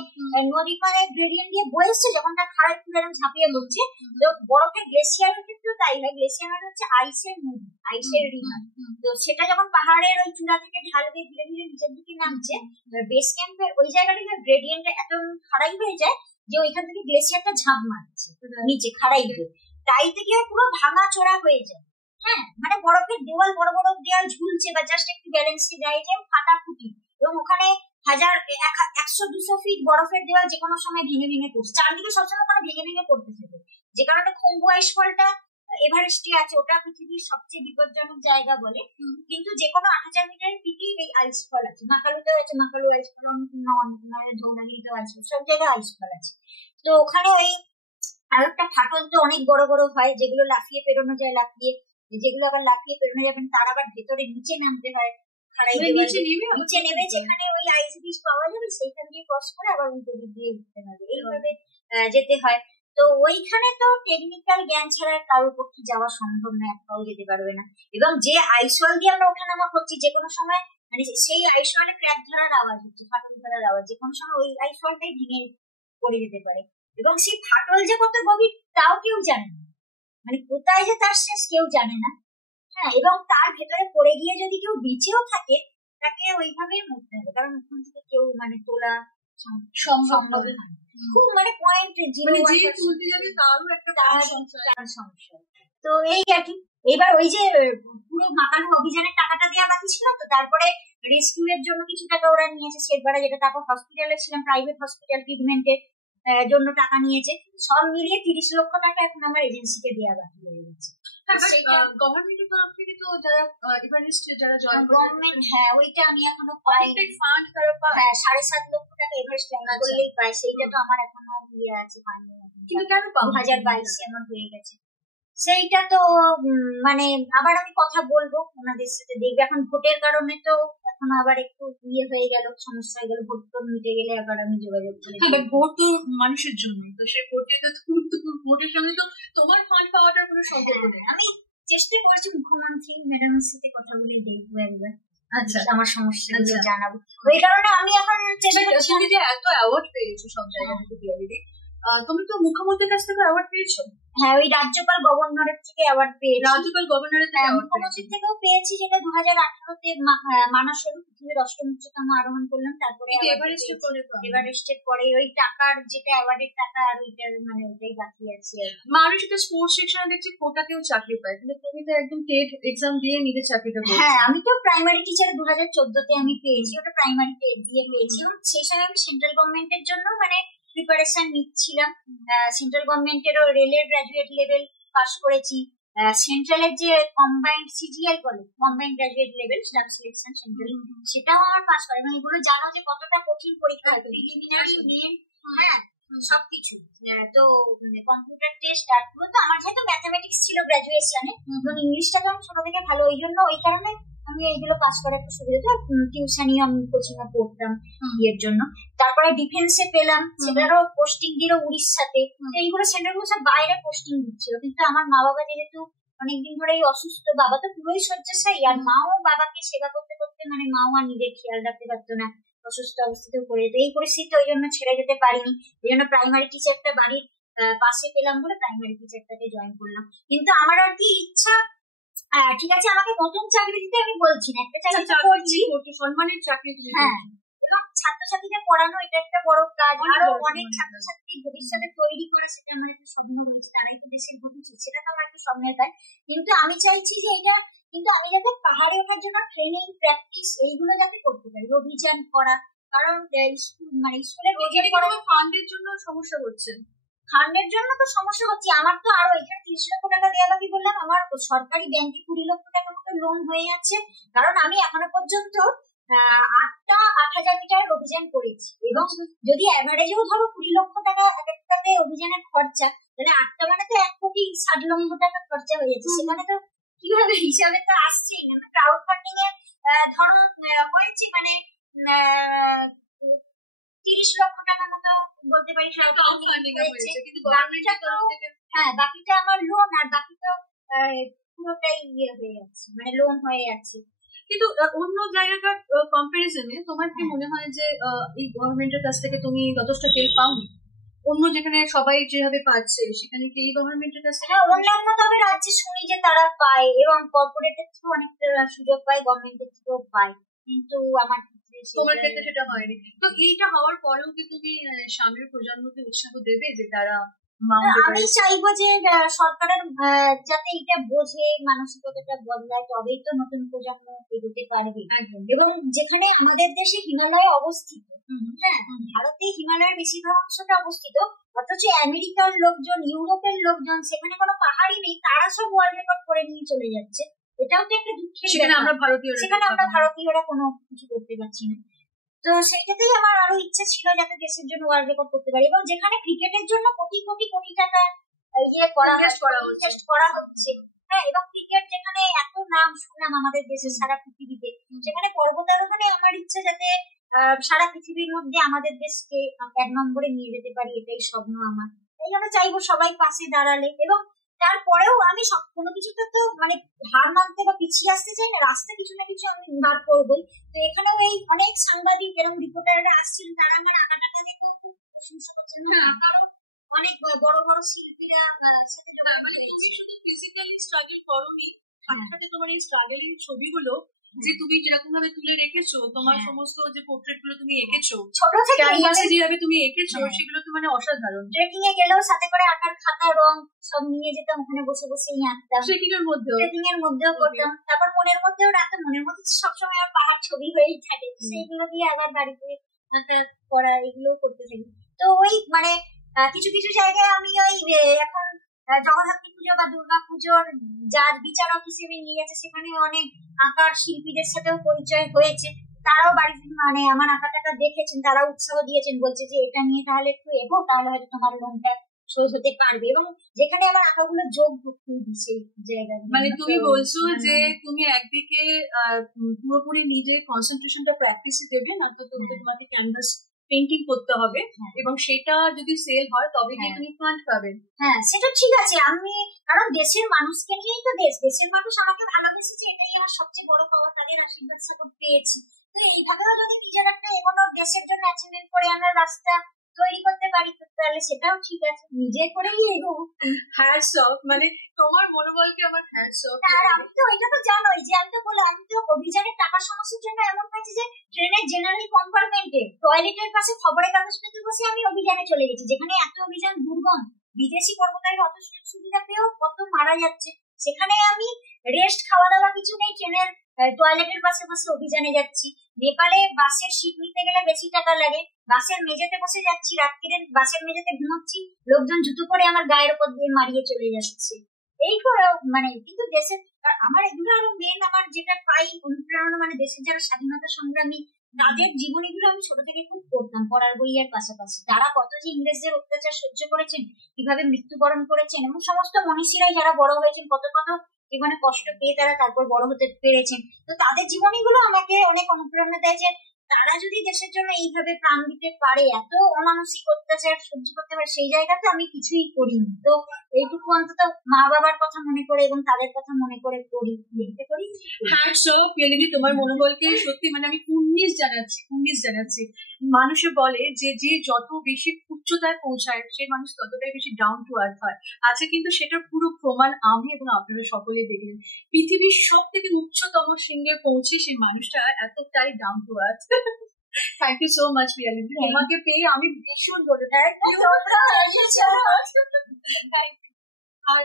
নদী মানে গ্রেডিয়েন্ট দিয়ে বয়ে এসছে, যখন তার খাড়ায় খুলে ঝাঁপিয়ে পড়ছে, তো বরফের গ্লেসিয়ারের ক্ষেত্রেও তাই হয়। গ্লেসিয়ার মানে হচ্ছে আইসের নদী, আইসের রিভার। তো সেটা যখন পাহাড়ের ওই চূড়া থেকে ঢাল দিয়ে ধীরে ধীরে নিচের দিকে নামছে, বেস ক্যাম্পের ওই জায়গাটাতে গ্রেডিয়েন্টটা এত খাড়াই হয়ে যায় যে ওইখান থেকে গ্লেসিয়ারটা ঝাঁপ মারছে নিচে খাড়াই হয়ে, তাই থেকে পুরো ভাঙা চোরা হয়ে যায়। হ্যাঁ, মানে বরফের দেওয়াল, বড় বড় দেওয়াল ঝুলছে বা জাস্ট একটু ব্যালেন্সে যায় যে ফাটাফুটি, এবং ওখানে 100-200 ফিট বরফের দেওয়াল যে কোনো সময় ভেঙে ভেঙে পড়ছে, চারদিকে সবসময় ওখানে ভেঙে ভেঙে পড়তে থাকে, যে কারণে খম্বু আইস ফলটা এভারেস্টে আছে, ওটা পৃথিবীর সবচেয়ে বিপজ্জনক জায়গা বলে। কিন্তু যে কোনো 8000 মিটারের পিকেই এই আইস ফল আছে, মাকালুতেও আছে, মাকালু আইস ফল, অন্নপূর্ণা, ধৌলাগিরিতেও আইস ফল, সব জায়গায় আইস ফল আছে। তো ওখানে ওই আরেকটা ফাটল তো অনেক বড় বড় হয়, যেগুলো লাফিয়ে পেরোনো যায়, লাফিয়ে যেগুলো আবার লাফিয়ে পেরোনো যাবেন তার আবার ভেতরে নিচে নামতে হয়, নিচে নেমে যেখানে ওই আইস বিচ পাওয়া যাবে সেইখান দিয়ে ক্রস করে আবার উল্টো দিক দিয়ে উঠতে হবে, এইভাবে যেতে হয়। তো ওইখানে তো টেকনিক্যাল জ্ঞান ছাড়া কারোর পক্ষে যাওয়া সম্ভব না, এক পাও যেতে পারবে না। এবং যে আইসওয়াল দিয়ে আমরা ওঠানামা করছি, যে কোনো সময় মানে সেই আইসওয়ালে ক্র্যাক ধরার আওয়াজ হচ্ছে, ফাটল ধরার আওয়াজ, যে কোনো সময় ওই আইসওয়ালটাই ভেঙে পড়ে যেতে পারে। এবং সেই ফাটল যে কত গভীর তাও কেউ জানে না, মানে কোথায় যে তার শেষ কেউ জানে না। হ্যাঁ, এবং তার ভেতরে পড়ে গিয়ে যদি কেউ বেঁচেও থাকে তাকে ওইভাবেই মরতে হবে, কারণ ওখান থেকে কেউ মানে তোলা সম্ভব হয় না। খুব মানে পয়েন্ট তুলতে যাবে তারও একটা সমস্যা। তো এই আর কি। এবার ওই যে পুরো মাকানো অভিযানের টাকাটা দেওয়া বাকি ছিল, তো তারপরে রেস্কিউ এর জন্য কিছু টাকা ওরা নিয়েছে সেট ভাড়া, যেটা তারপর হসপিটালে ছিলাম, প্রাইভেট হসপিটাল ট্রিটমেন্টের জন্য টাকা নিয়েছে। সব মিলিয়ে 30 লক্ষ টাকা এখন আমার এজেন্সিকে দেওয়া বাকি হয়ে গেছে। গভর্নমেন্টের তরফ থেকে তো যারা এভারেস্ট যারা জয়েন গভর্নমেন্ট, হ্যাঁ ওইটা আমি এখনো পাই। ফান্ড তারা পায়, হ্যাঁ 7.5 লক্ষ টাকা এভারেস্ট জয়েন করলেই পাই। সেইটা তো আমার এখনো ইয়ে আছে, পাইনি। কিন্তু কেন 2022 আমার হয়ে গেছে সেইটা। তো মানে আবার আমি কথা বলবো ওনাদের সাথে, দেখবে এখন ভোটের কারণে তো এখন আবার একটু ইয়ে হয়ে গেল, সমস্যা হয়ে গেল। ভোট তো মিটে গেলে আবার আমি যোগাযোগ করি। ভোট তো মানুষের জন্য, তো সে ভোটে তো ভোটের সঙ্গে তো তোমার ফান্ড পাওয়াটার কোনো সম্পর্ক নেই। আমি চেষ্টা করছি মুখ্যমন্ত্রী ম্যাডামের সাথে কথা বলে দেখবো একবার, আচ্ছা আমার সমস্যাগুলো জানাবো। ওই কারণে আমি এখন চেষ্টা করছি। তুমি যে এত অ্যাওয়ার্ড পেয়েছো সব জায়গা থেকে দিয়া দিদি, তুমি তো মুখ্যমন্ত্রীর কাছ থেকে অ্যাওয়ার্ড পেয়েছো? হ্যাঁ, ওই রাজ্যপাল গভর্নরের থেকে অ্যাওয়ার্ড পেয়েছি। রাজ্যপাল গভর্নরের থেকে মুখ্যমন্ত্রীর থেকেও পেয়েছি, যেটা 2018-তে মানস রোড পৃথিবীর 8ম উচ্চতম আরোহণ করলাম। তারপরে এভারেস্টের পরে ওই টাকার যেটা অ্যাওয়ার্ডের টাকা, আর ওইটার মানে ওইটাই বাকি আছে। মানুষ এটা স্পোর্টস সেকশনে দেখছি কোটাতেও চাকরি পায়, কিন্তু তুমি তো একদম টেট এক্সাম দিয়ে নিজের চাকরিটা পেয়েছো। হ্যাঁ, আমি তো প্রাইমারি টিচার 2014-তে আমি পেয়েছি, ওটা প্রাইমারি টেট দিয়ে পেয়েছি। সেই সময় আমি সেন্ট্রাল গভর্নমেন্টের জন্য মানে প্রিপারেশন নিচ্ছিলাম। সেন্ট্রাল গভর্নমেন্টেরও রেলের গ্রাজুয়েট লেভেল পাস করেছি। সেন্ট্রালের যে কম্বাইন্ড সিজিএল বলে, combined graduate level staff selection central, সেটাও আমার পাস করে। এবং এগুলো জানো যে কতটা কঠিন পরীক্ষা, প্রিলিমিনারি, মেন, হ্যাঁ সবকিছু। তো কম্পিউটার টেস্ট, আর পুরো তো আমার যেহেতু ম্যাথামেটিক্স ছিল গ্রাজুয়েশনে, এবং ইংলিশটা তো আমি ছোট থেকে ভালো, ওই জন্য ওই কারণে আমি এইগুলো পাস করার একটু সুবিধা। তো টিউশনই আমি কোচিং এ পড়তাম ইয়ের জন্য। তারপরে ডিফেন্সে পেলাম, সেটারও পোস্টিং দিল উড়িষ্যাতে। এইগুলো সেন্টারগুলো সব বাইরে পোস্টিং দিচ্ছিল, কিন্তু আমার মা বাবা যেহেতু অনেকদিন ধরেই অসুস্থ, বাবা তো পুরোই শয্যাশায়ী, আর মাও বাবাকে সেবা করতে করতে মানে মাও আর নিজের খেয়াল রাখতে পারতো না, অসুস্থ অবস্থাতেও পড়ে যেত। এই পরিস্থিতি ওই জন্য ছেড়ে যেতে পারিনি। এই জন্য প্রাইমারি টিচারটা বাড়ির পাশে পেলাম বলে প্রাইমারি টিচারটাকে জয়েন করলাম। কিন্তু আমার আর কি ইচ্ছা, ঠিক আছে আমাকে নতুন চাকরি দিতে আমি বলছি না, একটা চাকরি করছি, সম্মানের চাকরি। হ্যাঁ, ছাত্রছাত্রীদের পড়ানো এটা একটা বড় কাজ। আরো অনেক ছাত্রছাত্রী ভবিষ্যতে তৈরি করে, সেটা আমার একটা স্বপ্ন রয়েছে। তারাই তো দেশের ভবিষ্যৎ, সেটা তো আমার একটা স্বপ্নের কাজ। কিন্তু আমি চাইছি যে এটা, কিন্তু আমি যাতে পাহাড়ে ওঠার জন্য ট্রেনিং, প্র্যাকটিস এইগুলো যাতে করতে পারি, অভিযান করা। কারণ মানে স্কুলের অভিযান করা ফান্ডের জন্য সমস্যা হচ্ছে, ফান্ডের জন্য তো সমস্যা হচ্ছে। আমার তো আরো এখানে 30 লক্ষ টাকা দেওয়া বাকি বললাম, আমার সরকারি ব্যাংকে 20 লক্ষ টাকার মতো লোন হয়ে আছে। কারণ আমি এখনো পর্যন্ত 8,000 মিটার অভিযান করেছি, এবং যদি অ্যাভারেজেও ধরো 20 লক্ষ টাকা এক একটাতে অভিযানের খরচা, তাহলে 8টা মানে তো 1,60,00,000 টাকা খরচা হয়ে যাচ্ছে। সেখানে তো কিভাবে হিসাবে তো আসছেই না। ক্রাউড ফান্ডিং এ ধরো হয়েছে মানে 30 লক্ষ টাকা মতো বলতে পারি। হ্যাঁ, বাকিটা আমার লোন, আর বাকিটা পুরোটাই ইয়ে হয়ে যাচ্ছে, মানে লোন হয়ে যাচ্ছে। কিন্তু অন্য জায়গাটার কম্পারিজনে তোমার কি মনে হয় যে এই গভর্নমেন্টের কাছ থেকে তুমি যথেষ্ট হেল্প পাওনি? অন্য যেখানে সবাই যেভাবে পাচ্ছে সেখানে কি এই গভর্নমেন্টের কাছ থেকে? অন্যান্য তবে রাজ্যে শুনি যে তারা পায়, এবং কর্পোরেটের থেকেও অনেকটা সুযোগ পায়, গভর্নমেন্টের থেকেও পায়, কিন্তু আমার তোমার ক্ষেত্রে সেটা হয়নি। তো এইটা হওয়ার পরেও কি তুমি সামনের প্রজন্মকে উৎসাহ দেবে যে তারা? আমি চাইবো যে সরকারের যাতে এটা বোঝে, মানসিকতাটা বদলায়, তবেই তো নতুন প্রজন্ম এগোতে পারবে। এবং যেখানে আমাদের দেশে হিমালয় অবস্থিত, হ্যাঁ ভারতে হিমালয়ের বেশিরভাগ অংশটা অবস্থিত, অথচ আমেরিকার লোকজন, ইউরোপের লোকজন, সেখানে কোনো পাহাড়ই নেই, তারা সব ওয়ার্ল্ড রেকর্ড করে নিয়ে চলে যাচ্ছে। এটাও তো একটা দুঃখের। সেখানে আমরা ভারতীয়রা কোনো কিছু করতে পারছি না। তো সেটাতেই আমার আরো ইচ্ছা ছিল যাতে দেশের জন্য ওয়ার্ল্ড রেকর্ড করতে পারি। এবং যেখানে ক্রিকেটের জন্য কোটি কোটি কোটি টাকা ইয়ে করা হচ্ছে, হ্যাঁ, এবং ক্রিকেট যেখানে এত নাম সুনাম আমাদের দেশের সারা পৃথিবীতে, সেখানে পর্বতারোহণে আমার ইচ্ছা যাতে সারা পৃথিবীর মধ্যে আমাদের দেশকে 1 নম্বরে নিয়ে যেতে পারি, এটাই স্বপ্ন আমার। এই জন্য চাইবো সবাই পাশে দাঁড়ালে, এবং তারপরেও আমি সব কোনো কিছুতে তো মানে হার মানতে বা পিছিয়ে আসতে চাই না, রাস্তা কিছু না কিছু আমি বার করবোই। তো এখানেও এই অনেক সাংবাদিক এরকম রিপোর্টাররা আসছেন, তারা আমার আঁকাটাকে দেখেও খুব প্রশংসা করছেন। আঁকারও অনেক বড় বড় শিল্পীরা সাথে যোগাযোগ মানে তুমি হয়েছে। শুধু ফিজিক্যালি স্ট্রাগল করোনি, সাথে সাথে তোমার এই স্ট্রাগলিং ছবিগুলো যে তুমি যেরকম ভাবে তুলে রেখেছো, তোমার সমস্ত যে পোর্ট্রেট গুলো তুমি এঁকেছো, ছোট থেকে ক্যানভাসে যেভাবে তুমি এঁকেছো, সেগুলো তো মানে অসাধারণ। ট্রেকিং এ গেলেও সাথে করে আঁকার খাতা রং সব নিয়ে যেতাম, ওখানে বসে বসেই আঁকতাম। ট্রেকিং এর মধ্যেও ট্রেকিং এর মধ্যেও করতাম, তারপর মনের মধ্যেও রাখতাম, মনের মধ্যে সবসময় আমার পাহাড় ছবি হয়েই থাকে, সেইগুলো দিয়ে আবার বাড়িতে আঁকা করা এগুলো করতে থাকি। তো ওই মানে কিছু কিছু জায়গায় আমি ওই এখন জগদ্ধাত্রী পুজো বা দুর্গা পুজোর যার বিচারক হিসেবে নিয়ে গেছে, সেখানে অনেক আঁকার শিল্পীদের সাথেও পরিচয় হয়েছে। তারাও বাড়িতে মানে আমার আঁকাটাকা দেখেছেন, তারা উৎসাহ দিয়েছেন, বলছে যে এটা নিয়ে তাহলে একটু এগো, তাহলে হয়তো তোমার লোনটা শোধ হতে পারবে। এবং যেখানে আমার আঁকাগুলো যোগ সেই জায়গায়, মানে তুমি বলছো যে তুমি একদিকে পুরোপুরি নিজের কনসেন্ট্রেশনটা প্র্যাকটিসে দেবে, অন্তত তোমাকে ক্যানভাস পেইন্টিং করতে হবে, এবং সেটা যদি সেল হয় তবে গিয়ে তুমি ফান্ড পাবে। হ্যাঁ, সেটা ঠিক আছে। আমি কারণ দেশের মানুষকে নিয়েই তো দেশের মানুষ আমাকে ভালোবেসেছে, এটাই আমার সবচেয়ে বড় পাওয়া, তাদের আশীর্বাদ সাপোর্ট পেয়েছি। তো এইভাবেও যদি নিজের একটা এগোনো দেশের জন্য অ্যাচিভমেন্ট করে আমরা রাস্তা তৈরি করতে পারি, তাহলে সেটাও ঠিক আছে, নিজে করেই এগোবো। হ্যাটস অফ, মানে তোমার মনোবলকে আমার হ্যাটস অফ। আর আমি তো এটা তো জানোই যে আমি তো বলে আমি তো অভিযানের টাকার সমস্যার জন্য এমন হয়েছে যে ট্রেনের জেনারেল কম্পার্টমেন্টে টয়লেটের পাশে খবরের কাগজ পেতে বসে আমি অভিযানে চলে গেছি, যেখানে এত অভিযান দুর্গম, বিদেশি কর্মচারী অত সুবিধা পেয়েও কত মারা যাচ্ছে, সেখানে আমি রেস্ট খাওয়া দাওয়া কিছু নেই, ট্রেনের টয়লেটের পাশে বসে অভিযানে যাচ্ছি। নেপালে বাসের সিট নিতে গেলে বেশি টাকা লাগে, বাসের মেঝেতে বসে যাচ্ছি, রাত্রিরে বাসের মেঝেতে ঘুমোচ্ছি, লোকজন জুতো পরে আমার গায়ের উপর দিয়ে মারিয়ে চলে যাচ্ছে। এই করে মানে কিন্তু দেশের আমার এগুলো আরো মেন আমার যেটা পাই অনুপ্রেরণা, মানে দেশের যারা স্বাধীনতা সংগ্রামী তাদের জীবনীগুলো আমি ছোট থেকে খুব পড়তাম পড়ার বইয়ের পাশাপাশি, তারা কত যে ইংরেজদের অত্যাচার সহ্য করেছেন, কিভাবে মৃত্যুবরণ করেছেন, এবং সমস্ত মনীষীরাই যারা বড় হয়েছেন কত কত জীবনে কষ্ট পেয়ে তারা তারপর বড় হতে পেরেছেন। তো তাদের জীবনীগুলো আমাকে অনেক অনুপ্রেরণা দেয় যে তারা যদি দেশের জন্য এইভাবে প্রাণ দিতে পারে, এত অমানসিক অত্যাচার সহ্য করতে পারে, সেই জায়গাতে আমি কিছুই করিনি। তো এইটুকু অন্তত মা বাবার কথা মনে করে এবং তাদের কথা মনে করে করি, লিখতে করি। হ্যাটস অফ পিয়ালিদি, তোমার মনোবলকে সত্যি মানে আমি কুর্নিশ জানাচ্ছি। মানুষে বলে যে যে যত বেশি উচ্চতায় পৌঁছায় সেই মানুষ ততটাই বেশি ডাউন টু আর্থ হয়। আচ্ছা, কিন্তু সেটার পুরো প্রমাণ আমি এবং আপনারা সকলে দেখলেন। পৃথিবীর সব থেকে উচ্চতম শৃঙ্গে পৌঁছে সেই মানুষটা এতটাই down to earth. Thank you so much পিয়ালিদি, তোমাকে পেয়ে আমি ভীষণ বলে আর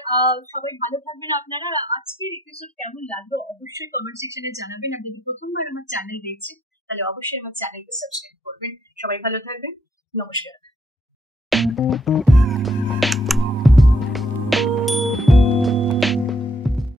সবাই ভালো থাকবেন আপনারা। আজকের এপিসোড কেমন লাগলো অবশ্যই কমেন্ট সেকশনে জানাবেন, আর যদি প্রথমবার আমার চ্যানেল দেখছেন তাহলে অবশ্যই আমার চ্যানেলকে সাবস্ক্রাইব করবেন। সবাই ভালো থাকবেন, নমস্কার।